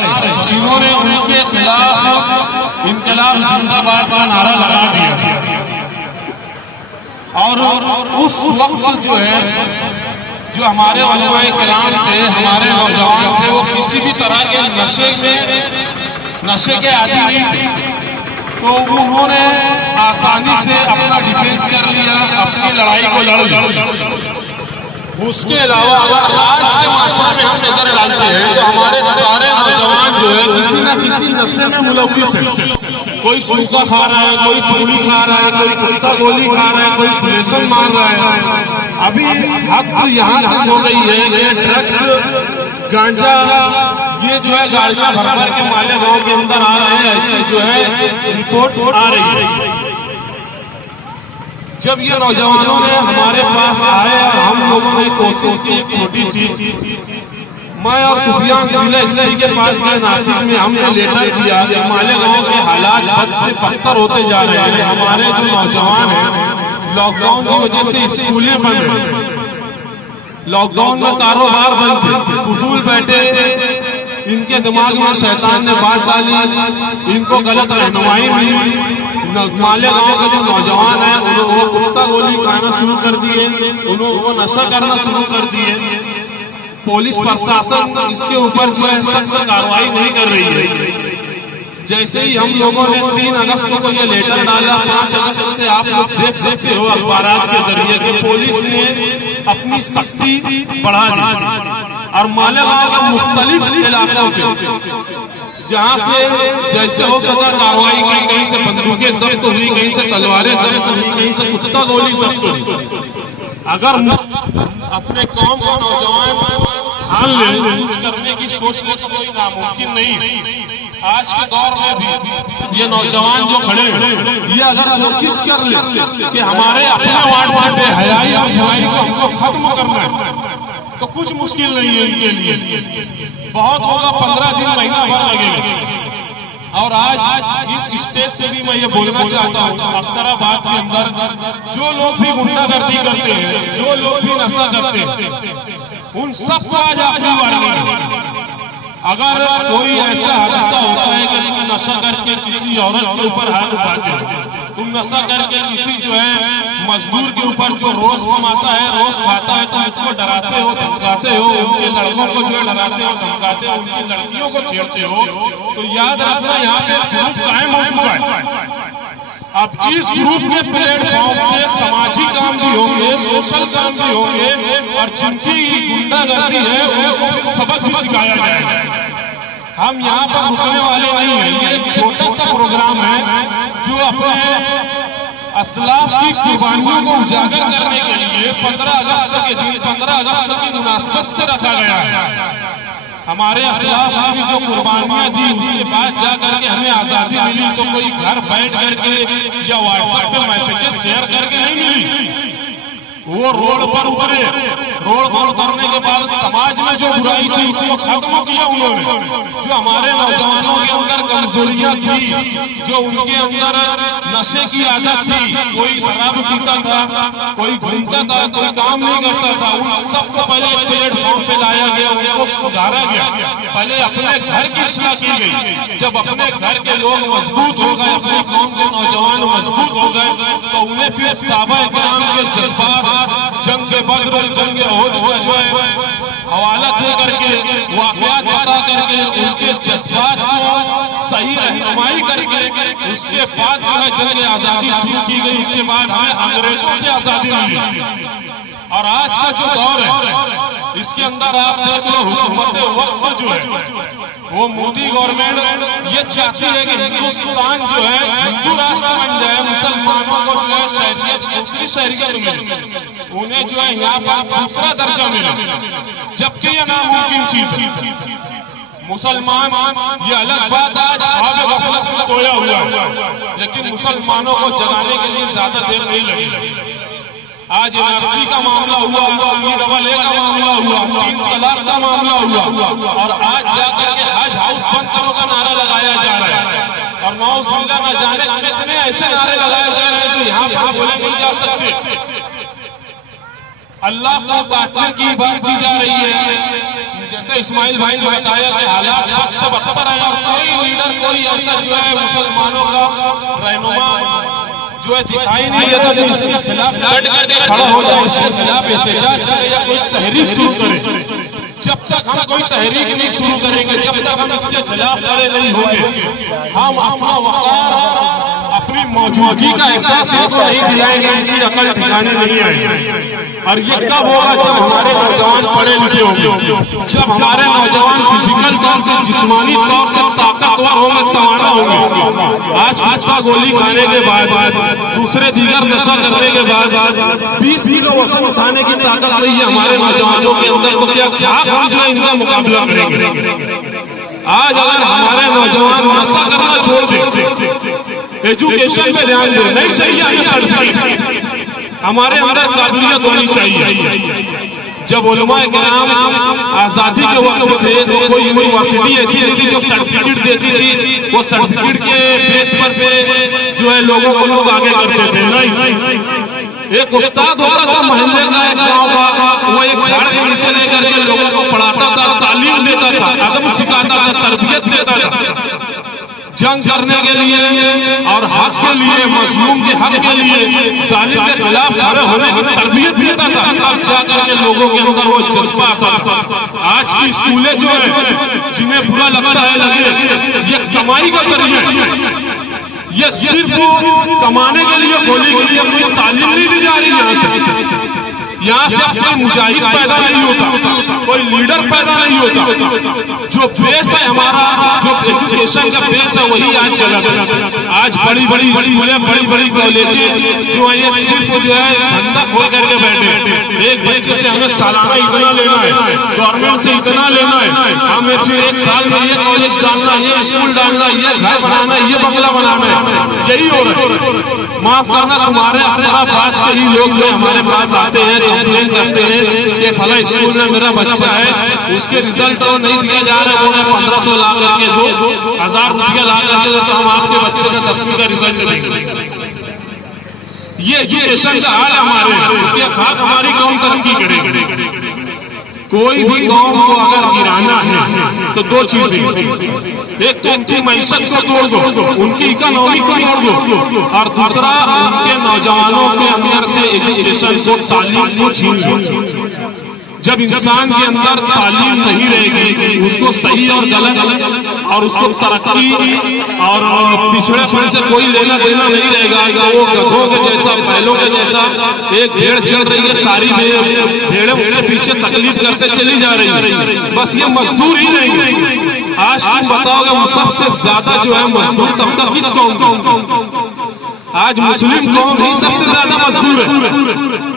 رہے تو انہوں نے ان کے خلاف انقلاب زندہ باد کا نعرہ لگا دیا، اور اس وقت جو ہے جو ہمارے علماء کرام تھے، ہمارے نوجوان تھے، وہ کسی بھی طرح کے نشے کے عادی نہیں تھے، تو انہوں نے آسانی سے اپنا ڈیفینس کر لیا، اپنی لڑائی کو لڑ لیا۔ اس کے علاوہ اگر آج کے معاشرے میں ہم نظر ڈالتے ہیں تو ہمارے سارے نوجوان جو ہے کسی نہ کسی نشے میں ملوث ہے۔ کوئی سوکھا کھا رہا ہے، کوئی پوڑی کھا رہا ہے، کوئی کتا گولی کھا رہا ہے، کوئی فلیشن مار رہا ہے۔ ابھی حد تو یہاں تک ہو گئی ہے کہ ڈرگس، گانجا، یہ جو ہے گاڑیاں بھر بھر کے مالے گاؤں کے اندر آ رہے ہیں، ایسی جو ہے رپورٹ آ رہی ہے۔ جب یہ نوجوانوں نے ہمارے پاس آئے اور ہم لوگوں نے کوشش کی ایک چھوٹی سی، میں اور سفیان ضلع اسٹی کے پاس گئے ناسک میں، ہم نے لیٹر دیا کہ مالیگاؤں کے حالات بد سے بدتر ہوتے جا رہے ہیں۔ ہمارے جو نوجوان ہیں لاک ڈاؤن کی وجہ سے اسکولیں بند ہیں، لاک ڈاؤن میں کاروبار بند تھے، فضول بیٹھے، ان کے دماغ میں شیطان نے بات ڈالی، ان کو غلط رہنمائی ملی۔ مالیگاؤں کے جو نوجوان ہیں انہوں نے کتا گولی کھانا شروع کر دیے، وہ نشہ کرنا شروع کر دیے۔ پولیس پرشاسن اس کے اوپر جو ہے سخت کارروائی نہیں کر رہی ہے۔ جیسے ہی ہم لوگوں نے 3 اگست کو یہ لیٹر ڈالا، 5 اگست سے آپ لوگ دیکھ سکتے ہو اخبارات کے ذریعے کہ پولیس نے اپنی سختی بڑھا دی، اور مالیگاؤں کے مختلف علاقوں سے جہاں سے جیسے ہو سکا کارروائی کی، کہیں سے بندوقیں ضبط ہوئی، کہیں سے تلواریں ضبط ہوئی، کہیں سے کتا گولی ضبط ہوئی۔ اگر اپنے قوم کا نوجوان حال لے، کچھ کرنے کی سوچ لے تو کوئی ناممکن نہیں۔ آج کے دور میں بھی یہ نوجوان جو کھڑے ہیں، یہ اگر کوشش کر لے کہ ہمارے اپنے وارڈ سے بے حیائی اور برائی کو ہم کو ختم کرنا ہے تو کچھ مشکل نہیں ہے ان کے لیے۔ بہت ہوگا 15 دن، مہینہ بھر لگے گا۔ اور آج اس اسٹیج سے بھی میں یہ بولنا چاہتا ہوں، اختر آباد کے اندر جو لوگ بھی غنڈہ گردی کرتے ہیں، جو لوگ بھی نشہ کرتے ہیں، ان سب کو آج آخری وارننگ ہے۔ اگر کوئی ایسا حادثہ ہوتا ہے کہ تم نشہ کر کے کسی عورت کے اوپر ہاتھ اٹھاتے ہو، تم نشہ کر کے کسی جو ہے مزدور کے اوپر جو روز کماتا ہے، روز کھاتا ہے، تم اس کو ڈراتے ہو، دھمکاتے ہو، ان کے لڑکوں کو جو ہے ڈراتے ہو، دھمکاتے ہو، ان کی لڑکیوں کو چھیڑتے ہو، تو یاد رکھنا یہاں پہ گروپ قائم ہو چکا ہے۔ اب اس گروپ کے پلیٹ فارم سے سماجی کام بھی ہوں گے، سوشل کام بھی ہوں گے، اور جن کی غنڈہ گردی ہے ان کو پھر سبق بھی سکھایا جائے گا۔ ہم یہاں پر رکنے والے نہیں ہیں، یہ ایک چھوٹا سا پروگرام ہے جو اپنے اسلاف کی قربانیوں کو اجاگر کرنے کے لیے 15 اگست کے دن 15 اگست کی مناسبت سے رکھا گیا ہے۔ ہمارے اسلاف نے بھی جو قربانیاں دی، اس کے بعد جا کر کے ہمیں آزادی ملی تو کوئی گھر بیٹھ کر کے یا واٹس ایپ پہ میسیجز شیئر کر کے نہیں ملی، وہ روڈ پر اترے، روڈ پر اترنے کے بعد سماج میں جو برائی تھی اس کو ختم کیا انہوں نے۔ جو ہمارے نوجوانوں کے اندر کمزوریاں تھی، جو ان کے اندر نشے کی عادت تھی، کوئی شراب پیتا تھا، کوئی گھومتا تھا، کوئی کام نہیں کرتا تھا، ان سب کو پہلے ایک پلیٹ فارم پہ لایا گیا، ان کو سدھارا گیا۔ پہلے اپنے گھر کی اصلاح کی گئی، جب اپنے گھر کے لوگ مضبوط ہو گئے، اپنی قوم کے نوجوان مضبوط ہو گئے تو انہیں پھر صحابہ کرام کے جذبات، جنگ بدر، جنگ احد کا جو ہے حوالہ دے کر کے، واقعات بتا کر کے، ان کے جذبات کو صحیح رہنمائی کر کے، اس کے بعد جو ہے جنگ آزادی شروع کی گئی۔ اس کے بعد ہمیں انگریزوں سے آزادی ملی۔ اور آج کا جو دور ہے اس کے اندر آپ دیکھ لو، حکومت وقت جو ہے وہ مودی گورنمنٹ یہ چاہتی ہے کہ ہندوستان جو ہے ہندو راشٹر بن جائے، مسلمانوں کو جو ہے شہریت، دوسری شہریت ملے، انہیں جو ہے یہاں پر دوسرا درجہ ملے، جبکہ یہ ناممکن چیز ہے۔ مسلمان یہ الگ بات آج خواب غفلت میں سویا ہوا ہے، لیکن مسلمانوں کو جگانے کے لیے زیادہ دیر نہیں لگی۔ آج NRC کا معاملہ ہوا، EAA کا معاملہ ہوا، 3 طلاق کا معاملہ ہوا، اور آج جا کر کے حج ہاؤس بند کرو کا نعرہ لگایا جا رہا ہے، اور نعوذ باللہ نہ جانے کتنے ایسے نعرے لگائے جا رہے ہیں جو یہاں پر بولے نہیں جا سکتے۔ اللہ کو کاٹنے کی بات کی جا رہی ہے، جیسے اسماعیل بھائی نے بتایا کہ حالات بس سے بدتر ہے اور کوئی لیڈر کوئی ایسا جو ہے مسلمانوں کا رہنما جو ہے دکھائی نہیں دیتا جو اس کے خلاف ڈٹ کر کے کھڑا ہو جائے، اس کے خلاف احتجاج کرے یا کوئی تحریک شروع کرے۔ جب تک ہم کوئی تحریک نہیں شروع کریں گے، جب تک ہم اس کے خلاف کھڑے نہیں ہوں گے، ہم اپنا وقار اپنی موجودگی کا احساس نہیں دلائیں گے، ان کی عقل ٹھکانے نہیں آئے گی۔ اور یہ کب ہوگا؟ جب ہمارے نوجوان پڑھے لکھے ہوں گے، جب ہمارے نوجوان فزیکل طور سے جسمانی طور سے طاقتور ہوں گے، توانا ہوں گے۔ آج کچا گولی کھانے کے بعد، دوسرے دیگر نشہ کرنے کے بعد 20 کلو وزن اٹھانے کی طاقت نہیں ہے ہمارے نوجوانوں کے اندر، تو کیا ہم جو ہے ان کا مقابلہ کریں گے؟ آج اگر ہمارے نوجوان نشہ کرنا چھوڑ دیں، ایجوکیشن پہ دھیان دیں، نہیں چاہیے ہمیں سرٹیفکیٹ، ہمارے اندر قابلیت ہونی چاہیے۔ جب علماء کرام آزادی کے وقت تھے تو کوئی یونیورسٹی ایسی تھی جو سرٹیفکیٹ دیتی تھی، وہ سرٹیفکیٹ کے بیس پر جو ہے لوگوں کو لوگ آگے کرتے تھے۔ نہیں، ایک استاد ہوتا تھا محلے کا، ایک گاؤں کا، وہ ایک جھاڑ کے نیچے لے کر کے لوگوں کو پڑھاتا تھا، تعلیم دیتا تھا، ادب سکھاتا تھا، تربیت دیتا تھا، جنگ کرنے کے لیے اور حق کے لیے، مظلوم کے حق کے لیے، ظالم کے خلاف کھڑے ہونے کی تربیت دیتا تھا، تب جا کر کے لوگوں کے اندر وہ جذبہ آتا تھا۔ آج کی اسکولیں جو ہے جنہیں برا لگتا ہے لگے، یہ کمائی کا ذریعہ ہے، یہ صرف کمانے کے لیے کھولی گئی ہے، کوئی تعلیم نہیں دی جا رہی یہاں سے کوئی مجاہد پیدا نہیں ہوتا، کوئی لیڈر پیدا نہیں ہوتا۔ جو بیس ہے ہمارا، جو ایجوکیشن کا بیس ہے، وہی آج غلط ہے۔ آج بڑی بڑی اسکولیں، بڑی بڑی کالجیں جو ہے یہ صرف جو ہے دھندا کھول کر کے بیٹھے، ایک بچے سے ہمیں سالانہ اتنا لینا ہے، گورنمنٹ سے اتنا لینا ہے، ہمیں پھر ایک سال میں یہ کالج ڈالنا، یہ اسکول ڈالنا، یہ گھر بنانا، یہ بنگلہ بنانا ہے، یہی ہو رہا ہے۔ معاف کرنا، تمہارے اختلافات کے ہی لوگ جو ہمارے پاس آتے ہیں، کمپلین کرتے ہیں کہ فلاں اسکول میں میرا بچہ ہے، اس کے ریزلٹ تو نہیں دیا جا رہے، وہ 1500 لا کر کے دو، 1000 روپیہ لا کر کے تو ہم آپ کے بچے کا 10ویں کا ریزلٹ دیں گے۔ یہ ایجوکیشن کا حال ہمارے کہ خاک ہماری قوم ترقی کرے گی۔ کوئی بھی قوم کو اگر گرانا ہے تو دو چیزیں، ایک تو ان کی معیشت کو توڑ دو، ان کی اکنامی کو توڑ دو، اور دوسرا ان کے نوجوانوں کے اندر سے ایجوکیشن کو، تعلیم کو چھین لو۔ جب انسان کے اندر تعلیم نہیں رہے گی، اس کو صحیح اور غلط اور اس کو ترقی اور پچھڑے پن سے کوئی لینا دینا نہیں رہے گا، وہ گدھوں کے جیسا، بیلوں کے جیسا، ایک بھیڑ چل رہی ہے، ساری بھیڑیں اس کے پیچھے تکلیف کرتے چلی جا رہی ہے، بس یہ مزدور ہی نہیں ہے۔ آج تم بتاؤ گے وہ سب سے زیادہ جو ہے مزدور طبقہ کس قوم کا؟ آج مسلم قوم ہی سب سے زیادہ مزدور ہے،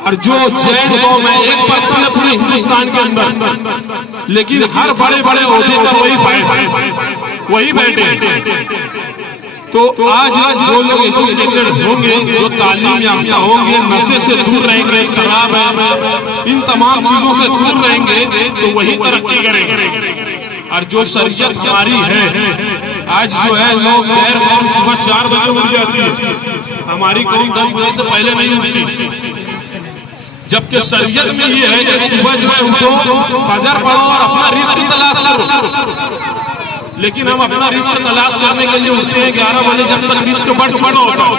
اور جو جین قوم ہے 1% ہے پورے ہندوستان کے اندر، لیکن ہر بڑے بڑے عہدے پر وہی فائد، وہی بیٹھے۔ تو آج جو لوگ ایجوکیٹڈ ہوں گے، جو تعلیم یافتہ ہوں گے، نشے سے دور رہیں گے، شراب ہے، ان تمام چیزوں سے دور رہیں گے، تو وہی ترقی کریں گے۔ اور جو شریعت ہماری ہے، آج جو ہے لوگ غیر قوم صبح 4 بجے اٹھ جاتی ہے، ہماری قوم 10 بجے سے پہلے نہیں اٹھتی، جبکہ شریعت میں یہ ہے کہ صبح جو ہے اٹھو، فجر پڑھو اور اپنا رزق تلاش کرو، لیکن ہم اپنا رزق تلاش کرنے کے لیے اٹھتے ہیں 11 بجے، جب تک رزق بڑھ چھوڑا ہوتا ہے۔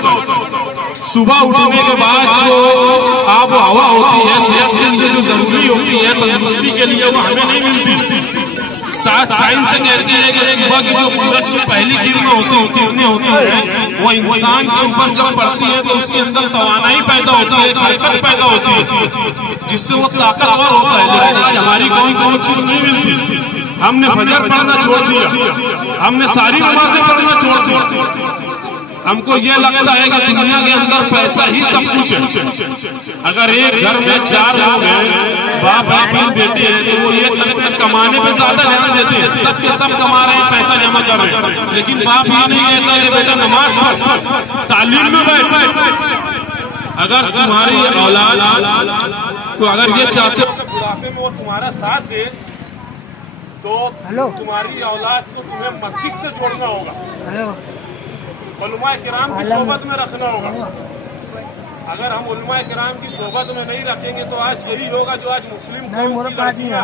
صبح اٹھنے کے بعد جو آب و ہوا ہوتی ہے صحت کے لیے جو ضروری ہوتی ہے، تندرستی کے لیے، وہ ہمیں نہیں ملتی۔ سائنس کہتی ہے کہ صبح کی جو سورج کی پہلی کرنیں ہوتی ہیں، وہ انسان کے اوپر جب پڑتی ہے تو اس کے اندر توانائی پیدا ہوتی ہے، حرکت پیدا ہوتی ہے، جس سے وہ طاقتور ہوتا ہے۔ لیکن آج ہماری کوئی چیز نہیں ملتی، ہم نے فجر پڑھنا چھوڑ دیا، ہم نے ساری نمازیں پڑھنا چھوڑ دیا۔ ہم کو یہ لگتا ہے کہ دنیا کے اندر پیسہ ہی سب کچھ ہے۔ اگر ایک گھر میں 4 لوگ ہیں، باپ ہے، 3 بیٹے ہیں، تو وہ یہ کرتے ہیں کمانے پہ زیادہ دھیان دیتے ہیں، سب کے سب کما رہے ہیں، پیسہ جمع کر رہے ہیں، لیکن باپ یہ نہیں کہتا کہ بیٹا نماز پڑھ، تعلیم میں بیٹھ۔ اگر تمہاری اولاد کو اگر یہ چاہتے ہو کہ بڑھاپے میں وہ تمہارا ساتھ دے، تو تمہاری اولاد کو تمہیں مسجد سے جوڑنا ہوگا، علماء کرام کی صحبت میں رکھنا ہوگا۔ اگر ہم علماء کرام کی صحبت میں نہیں رکھیں گے تو آج یہی ہوگا جو آج مسلم قوم کی لڑکیاں